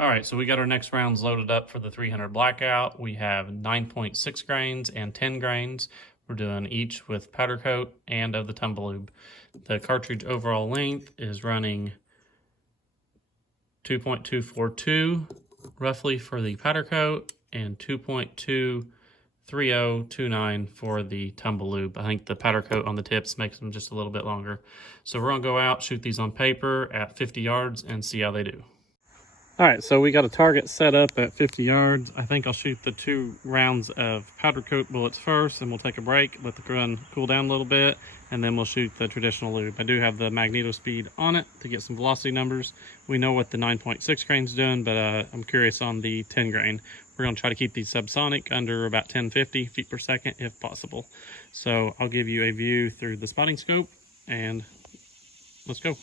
All right, so we got our next rounds loaded up for the 300 Blackout. We have 9.6 grains and 10 grains. We're doing each with powder coat and of the Tumble lube. The cartridge overall length is running 2.242 roughly for the powder coat and 2.23029 for the Tumble lube. I think the powder coat on the tips makes them just a little bit longer. So we're gonna go out, shoot these on paper at 50 yards and see how they do. All right, so we got a target set up at 50 yards. I think I'll shoot the 2 rounds of powder coat bullets first, and we'll take a break, let the gun cool down a little bit, and then we'll shoot the traditional lube. I do have the Magnetospeed on it to get some velocity numbers. We know what the 9.6 grain's doing, but I'm curious on the 10 grain. We're gonna try to keep these subsonic under about 1050 feet per second if possible. So I'll give you a view through the spotting scope, and let's go.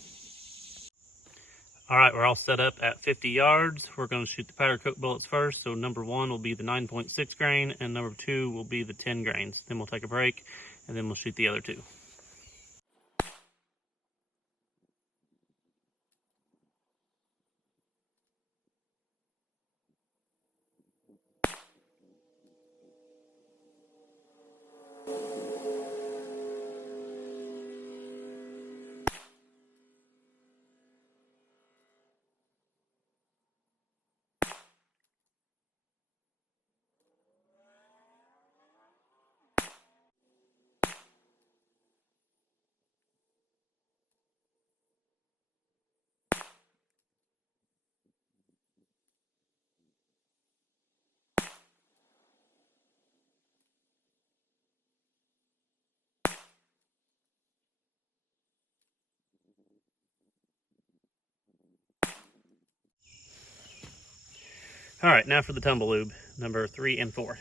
All right, we're all set up at 50 yards. We're going to shoot the powder coat bullets first. So number 1 will be the 9.6 grain and number 2 will be the 10 grains. Then we'll take a break and then we'll shoot the other 2. All right, now for the Tumble lube, number 3 and 4.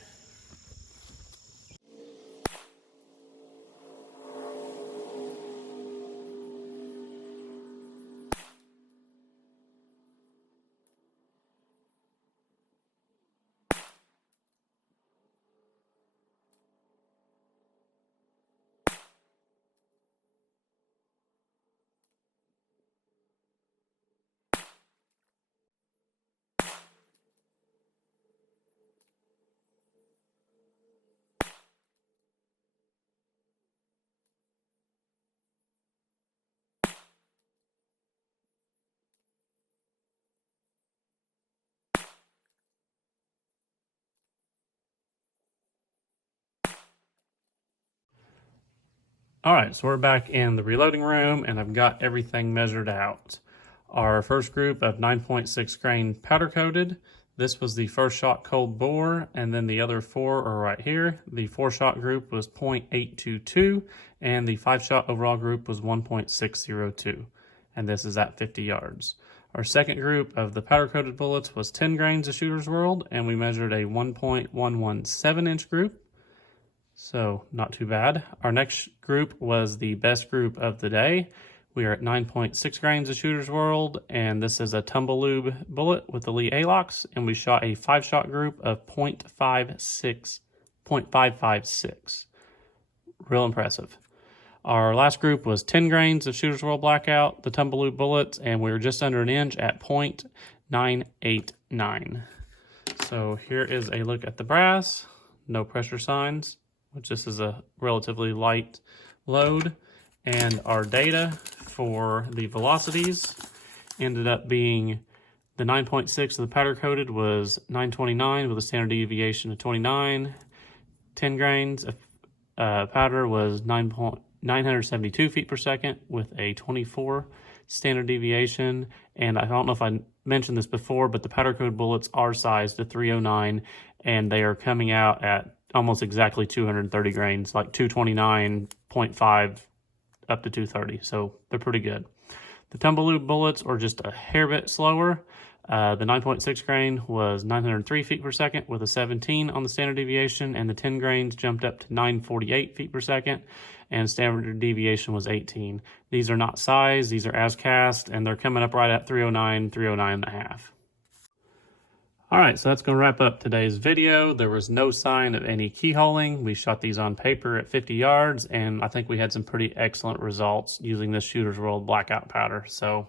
All right, so we're back in the reloading room and I've got everything measured out. Our first group of 9.6 grain powder coated. This was the first shot cold bore, and then the other 4 are right here. The 4-shot group was 0.822 and the 5-shot overall group was 1.602. And this is at 50 yards. Our second group of the powder coated bullets was 10 grains of Shooters World, and we measured a 1.117 inch group. So not too bad. Our next group was the best group of the day. We are at 9.6 grains of Shooters World, and this is a Tumble lube bullet with the Lee Alox, and we shot a 5-shot group of 0.556. Real impressive. Our last group was 10 grains of Shooters World Blackout, the Tumble lube bullets, and we were just under an inch at 0.989. So here is a look at the brass. No pressure signs, which this is a relatively light load, and our data for the velocities ended up being the 9.6 of the powder coated was 929 with a standard deviation of 29. 10 grains of powder was 972 feet per second with a 24 standard deviation. And I don't know if I mentioned this before, but the powder coated bullets are sized to 309 and they are coming out at almost exactly 230 grains, like 229.5 up to 230. So they're pretty good. The Tumble lube bullets are just a hair bit slower. The 9.6 grain was 903 feet per second with a 17 on the standard deviation, and the 10 grains jumped up to 948 feet per second, and standard deviation was 18. These are not sized, these are as cast, and they're coming up right at 309, 309 and a half. All right, so that's going to wrap up today's video. There was no sign of any keyholing. We shot these on paper at 50 yards, and I think we had some pretty excellent results using this Shooters World Blackout Powder. So,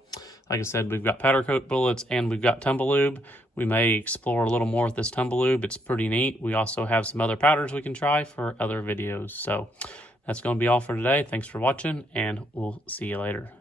like I said, we've got powder coat bullets and we've got Tumble lube. We may explore a little more with this Tumble lube. It's pretty neat. We also have some other powders we can try for other videos. So, that's going to be all for today. Thanks for watching, and we'll see you later.